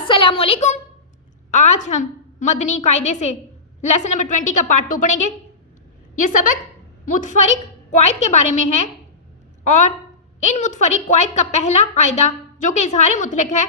अस्सलामुअलैकुम। आज हम मदनी कायदे से लेसन नंबर 20 का पार्ट 2 पढ़ेंगे। ये सबक मुतफरिक क़वाइद के बारे में है और इन मुतफरिक क़वाइद का पहला कायदा जो कि इज़हार मुतलक है,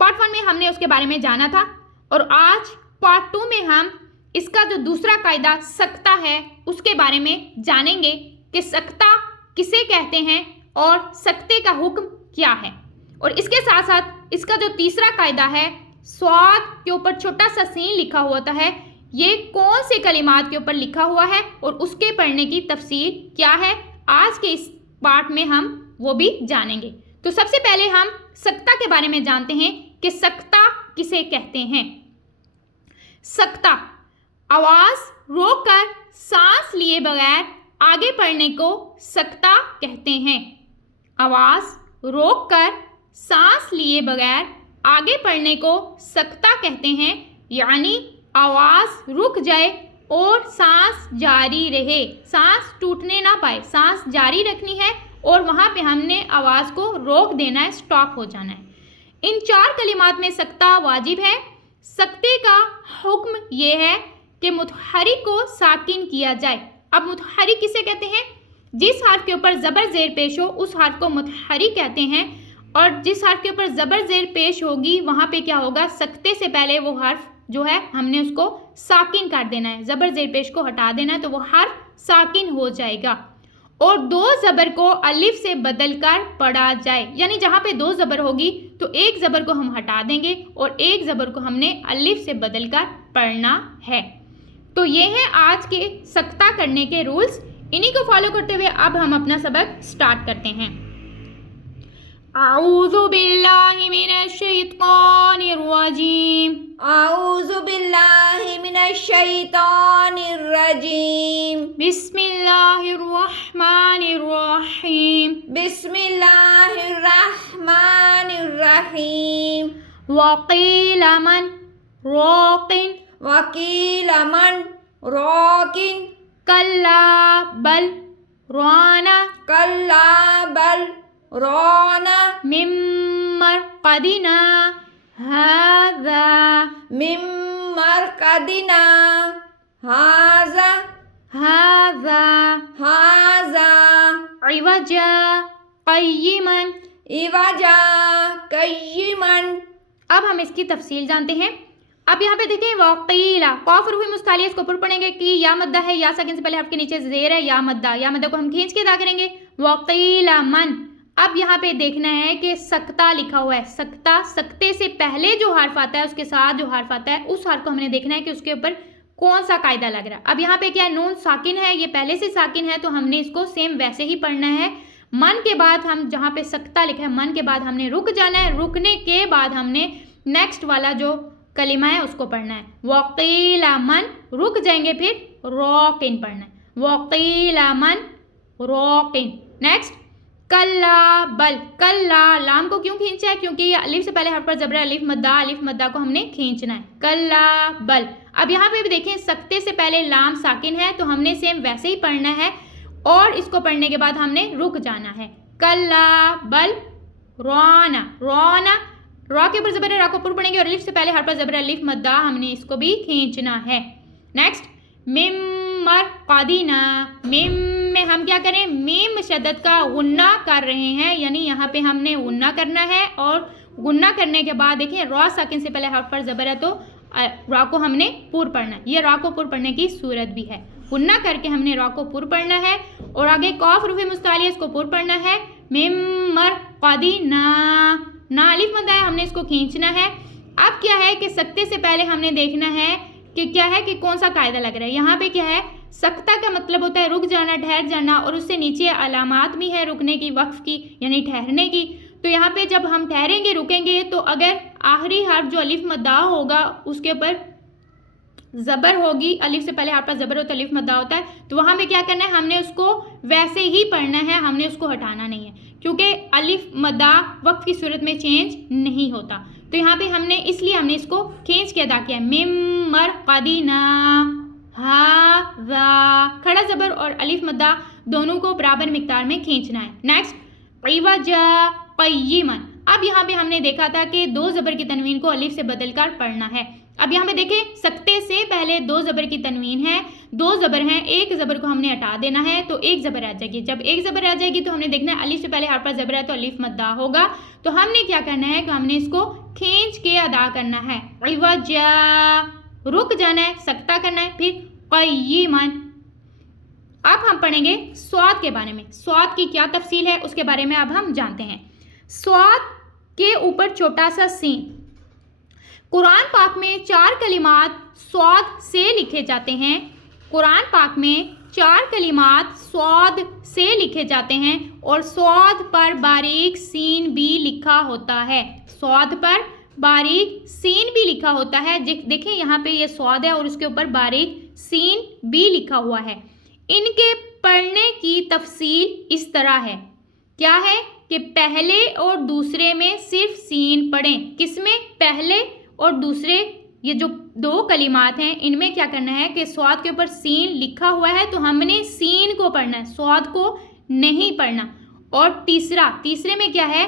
पार्ट 1 में हमने उसके बारे में जाना था और आज पार्ट 2 में हम इसका जो दूसरा कायदा सक्ता है उसके बारे में जानेंगे कि सक्ता किसे कहते हैं और सक्ते का हुक्म क्या है। और इसके साथ साथ इसका जो तीसरा कायदा है, स्वाद के ऊपर छोटा सा सीन लिखा होता है, ये कौन से कलिमात के ऊपर लिखा हुआ है और उसके पढ़ने की तफसीर क्या है, आज के इस पार्ट में हम वो भी जानेंगे। तो सबसे पहले हम सक्ता के बारे में जानते हैं कि सक्ता किसे कहते हैं। सक्ता आवाज़ रोककर सांस लिए बगैर आगे पढ़ने को सक्ता कहते हैं। आवाज़ रोककर सांस लिए बगैर आगे पढ़ने को सक्ता कहते हैं, यानी आवाज़ रुक जाए और सांस जारी रहे, सांस टूटने ना पाए, सांस जारी रखनी है और वहाँ पे हमने आवाज़ को रोक देना है, स्टॉप हो जाना है। इन चार कलिमात में सक्ता वाजिब है। सक्ते का हुक्म ये है कि मुतहरिक को साकिन किया जाए। अब मुतहरिक किसे कहते हैं? जिस हर्फ के ऊपर ज़बर ज़ेर पेश हो उस हर्फ को मुतहरिक कहते हैं, और जिस हर्फ के ऊपर ज़बर ज़ेर पेश होगी वहाँ पे क्या होगा, सक्ते से पहले वो हर्फ जो है हमने उसको साकिन कर देना है, ज़बर ज़ेर पेश को हटा देना है, तो वो हर्फ साकिन हो जाएगा। और दो ज़बर को अलिफ से बदल कर पढ़ा जाए, यानी जहाँ पे दो ज़बर होगी तो एक ज़बर को हम हटा देंगे और एक ज़बर को हमने अलिफ से बदल कर पढ़ना है। तो ये हैं आज के सक्ता करने के रूल्स। इन्हीं को फॉलो करते हुए अब हम अपना सबक स्टार्ट करते हैं। आऊज़ु बिल्लाहि मिनश शैतानिर रजीम। आऊज़ु बिल्लाहि मिनश शैतानिर रजीम। बिस्मिल्लाहिर रहमानिर रहीम। बिस्मिल्लाहिर रहमानिर रहीम। वक़ील मन राक़िन। वकील मन राकिन। कल्ला बल राना। कल्ला बल राना। मिम्मर कदिना हाज़ा। मिम्मर कदिना हाज़ा। हाज़ा हाज़ा। इवजा क़य्यिमन। इवजा क़य्यिमन। अब हम इसकी तफसील जानते हैं। अब यहाँ पे देखें, वक़ीला कॉफ रूही मुस्तालिया, इसको ऊपर पढ़ेंगे कि या मद्दा है, या सेकंड से पहले हर्फ के नीचे ज़ेर है, या मद्दा को हम खींच के अदा करेंगे। वक़ीला मन। अब यहाँ पे देखना है कि सक्ता लिखा हुआ है, सक्ता, सक्ते से पहले जो हर्फ आता है उसके साथ जो हर्फ आता है उस हर्फ को हमने देखना है कि उसके ऊपर कौन सा कायदा लग रहा है। अब यहाँ पे क्या है, नून साकिन है, ये पहले से साकिन है तो हमने इसको सेम वैसे ही पढ़ना है। मन के बाद हम जहाँ पे सक्ता लिखा है, मन के बाद हमने रुक जाना है, रुकने के बाद हमने नेक्स्ट वाला जो कलिमा है उसको पढ़ना है। वक़ीला मन, रुक जाएंगे, फिर रॉकिन पढ़ना है। वक़ीला मन रॉकिन। नेक्स्ट कल्ला बल। कल्ला, लाम को क्यों खींचा है? क्योंकि ये अलिफ से पहले हर्फ पर ज़बर अलिफ मद्दा को हमने खींचना है। कल्ला बल। अब यहाँ पे भी देखें, सक्ते से पहले लाम साकिन है तो हमने सेम वैसे ही पढ़ना है और इसको पढ़ने के बाद हमने रुक जाना है। कल्ला बल रौना। रौना, रॉ के ऊपर ज़बर है, रा को ऊपर पढ़ेंगे और अलिफ से पहले हर्फ पर ज़बर अलिफ मद्दा हमने इसको भी खींचना है। नेक्स्ट मिम्मर कदिना। मिम में हम क्या करें, मीम शदद का गुन्ना कर रहे हैं, यानी यहाँ पे हमने गुन्ना करना है और गुन्ना करने के बाद देखिए रॉ साकिन से पहले हर्फ पर ज़बर है तो रॉ को हमने पूर पढ़ना है। ये रॉ को पूर पढ़ने की सूरत भी है, गुन्ना करके हमने रॉ को पूर पढ़ना है। और आगे कॉफ रूह मुस्तालिया, इसको पूर पढ़ना है। मिम्मर कदिना, ना अलिफ मद्दा है, हमने इसको खींचना है। अब क्या है कि सक्ते से पहले हमने देखना है कि क्या है कि कौन सा कायदा लग रहा है। यहाँ पे क्या है, सक्ता का मतलब होता है रुक जाना, ठहर जाना, और उससे नीचे अलामात भी है रुकने की, वक्फ की, यानी ठहरने की। तो यहाँ पे जब हम ठहरेंगे, रुकेंगे, तो अगर आखिरी हर्फ जो अलिफ मद्दा होगा उसके ऊपर ज़बर होगी, अलिफ से पहले हर्फ पर ज़बर होता है, अलिफ मद्दा होता है, तो वहाँ पे क्या करना है, हमने उसको वैसे ही पढ़ना है, हमने उसको हटाना नहीं है, क्योंकि अलिफ मद्दा वक्फ की सूरत में चेंज नहीं होता। तो यहाँ पे इसलिए हमने इसको खींच के अदा किया है। मिम्मर कदिना हाज़ा, खड़ा ज़बर और अलिफ मद्दा दोनों को बराबर मिकदार में खींचना है। नेक्स्ट इवजा क़य्यिमन। अब यहाँ पे हमने देखा था कि दो ज़बर की तनवीन को अलिफ से बदलकर पढ़ना है। अब यहाँ पे देखें, सकते से पहले दो ज़बर की तनवीन है, दो ज़बर हैं, एक ज़बर को हमने हटा देना है तो एक ज़बर आ जाएगी। जब एक ज़बर आ जाएगी तो हमने देखना है अलिफ से पहले हर पर ज़बर है तो अलिफ मद्दा होगा। तो हमने क्या करना है कि हमने इसको खींच के अदा करना है। इवजा, रुक जाना है, सकता करना है, फिर क़य्यिमन। अब हम पढ़ेंगे स्वाद के बारे में। स्वाद की क्या तफसील है उसके बारे में अब हम जानते हैं। स्वाद के ऊपर छोटा सा सीन। कुरान पाक में 4 कलिमात स्वाद से लिखे जाते हैं। कुरान पाक में 4 कलिमात स्वाद से लिखे जाते हैं और स्वाद पर बारीक सीन भी लिखा होता है। स्वाद पर बारीक सीन भी लिखा होता है। देखें यहाँ पे ये स्वाद है और उसके ऊपर बारीक सीन भी लिखा हुआ है। इनके पढ़ने की तफसील इस तरह है। क्या है कि पहले और दूसरे में सिर्फ सीन पढ़ें। किसमें? पहले और दूसरे, ये जो 2 कलिमात हैं इनमें क्या करना है कि स्वाद के ऊपर सीन लिखा हुआ है तो हमने सीन को पढ़ना है, स्वाद को नहीं पढ़ना। और तीसरे में क्या है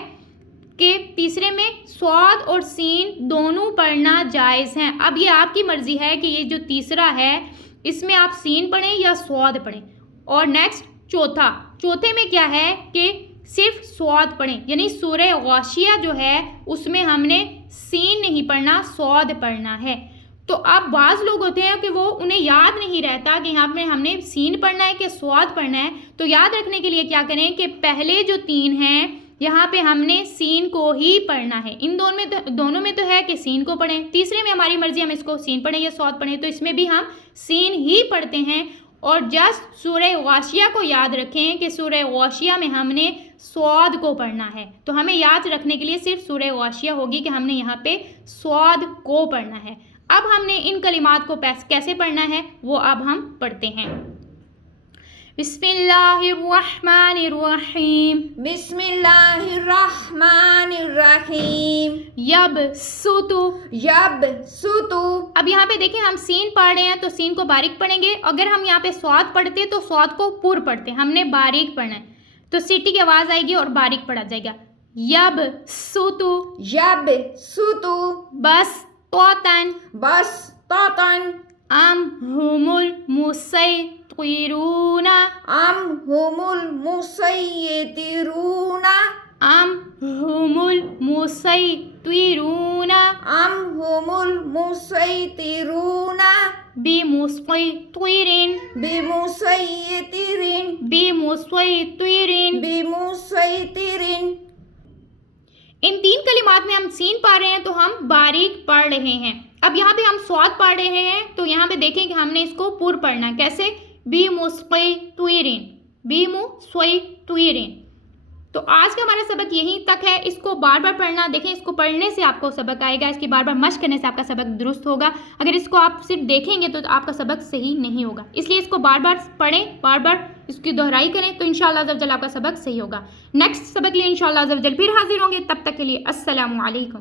कि तीसरे में स्वाद और सीन दोनों पढ़ना जायज़ हैं। अब ये आपकी मर्ज़ी है कि ये जो तीसरा है इसमें आप सीन पढ़ें या स्वाद पढ़ें। और नेक्स्ट चौथे में क्या है कि सिर्फ स्वाद पढ़ें, यानी सूरह गाशिया जो है उसमें हमने सीन नहीं पढ़ना, स्वाद पढ़ना है। तो अब बाज़ लोग होते हैं कि वो उन्हें याद नहीं रहता कि यहाँ पे हमने सीन पढ़ना है कि स्वाद पढ़ना है। तो याद रखने के लिए क्या करें कि पहले जो 3 हैं यहाँ पे हमने सीन को ही पढ़ना है। इन दोनों में तो है कि सीन को पढ़ें, तीसरे में हमारी मर्जी हम इसको सीन पढ़ें या स्वाद पढ़ें, तो इसमें भी हम सीन ही पढ़ते हैं। और जस्ट सूरह गाशिया को याद रखें कि सूरह गाशिया में हमने स्वाद को पढ़ना है। तो हमें याद रखने के लिए सिर्फ सूरह गाशिया होगी कि हमने यहाँ पे स्वाद को पढ़ना है। अब हमने इन कलिमात को कैसे पढ़ना है वो अब हम पढ़ते हैं। बिस्मिल्लाहिर्रहमानिर्रहीम। बिस्मिल्लाहिर्रहमानिर्रहीम। यबसुतु। अब यहाँ पे देखें, हम सीन पढ़ रहे हैं तो सीन को बारीक पढ़ेंगे। अगर हम यहाँ पे स्वाद पढ़ते तो स्वाद को पुर पढ़ते, हमने बारीक पढ़ना है। तो सीटी की आवाज़ आएगी और बारीक पढ़ा जाएगा। यबसुतु। बस तोतन। अम्हुमुल मुसैतिरूना। बिमुसैतिरिन। इन 3 कलिमात में हम सीन पढ़ रहे हैं तो हम बारीक पढ़ रहे हैं। अब यहाँ पे हम स्वाद पढ़ रहे हैं तो यहाँ पे देखें कि हमने इसको पुर पढ़ना है। कैसे? बिमुसैतिरिन। तो आज का हमारा सबक यहीं तक है। इसको बार बार पढ़ना। देखें, इसको पढ़ने से आपको सबक आएगा, इसकी बार बार मश्क करने से आपका सबक दुरुस्त होगा। अगर इसको आप सिर्फ देखेंगे तो आपका सबक सही नहीं होगा। इसलिए इसको बार बार पढ़ें, बार बार इसकी दोहराई करें तो इंशाअल्लाह अज़्ज़ा वजल आपका सबक सही होगा। नेक्स्ट सबक लिए इंशाअल्लाह अज़्ज़ा वजल फिर हाजिर होंगे। तब तक के लिए अस्सलामु अलैकुम।